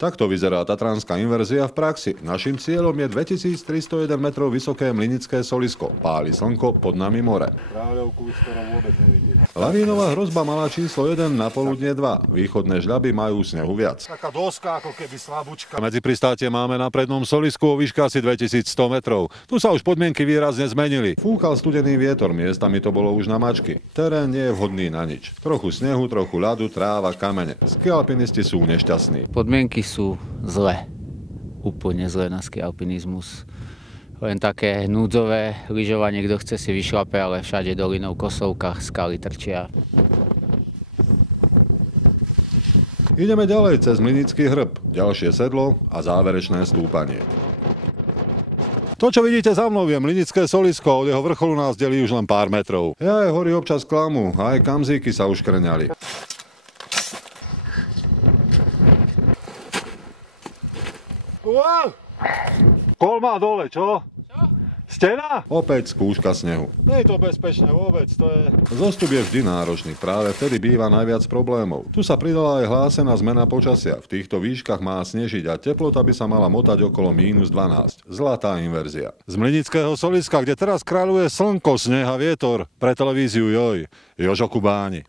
Takto vyzerá tatranská inverzia v praxi. Naším cieľom je 2301 metrov vysoké Mlynické solisko. Páli slnko, pod nami more. Právľovku už skoro vôbec nevidieť. Lavínová hrozba mala číslo 1, na poludne 2. Východné žľaby majú snehu viac. Taká doska, ako keby slabúčka. Medzi pristátie máme na prednom solisku o výške asi 2100 metrov. Tu sa už podmienky výrazne zmenili. Fúkal studený vietor, miestami to bolo už na mačky. Terén nie je vhodný na nič. Trochu snehu, trochu ľadu, tráva, kamene. Skialpinisti sú nešťastní. Podmienky sú zlé. Úplne zlé na skialpinizmus. Len také núdzové lyžovanie, kto chce si vyšlape, ale všade dolinou, kosovkách, skaly trčia. Ideme ďalej cez Mlynický hrb, ďalšie sedlo a záverečné stúpanie. To, čo vidíte za mnou, je Mlynické solisko, od jeho vrcholu nás delí už len pár metrov. Aj hory občas klamú, aj kamzíky sa už krňali. Wow! Kol má dole, čo? Stena? Opäť skúška snehu. Nie je to bezpečné vôbec, to je... Zostup je vždy náročný, práve vtedy býva najviac problémov. Tu sa pridala aj hlásená zmena počasia. V týchto výškach má snežiť a teplota by sa mala motať okolo -12. Zlatá inverzia. Z Mlynického soliska, kde teraz kráľuje slnko, sneh a vietor, pre televíziu Joj, Jožo Kubáni.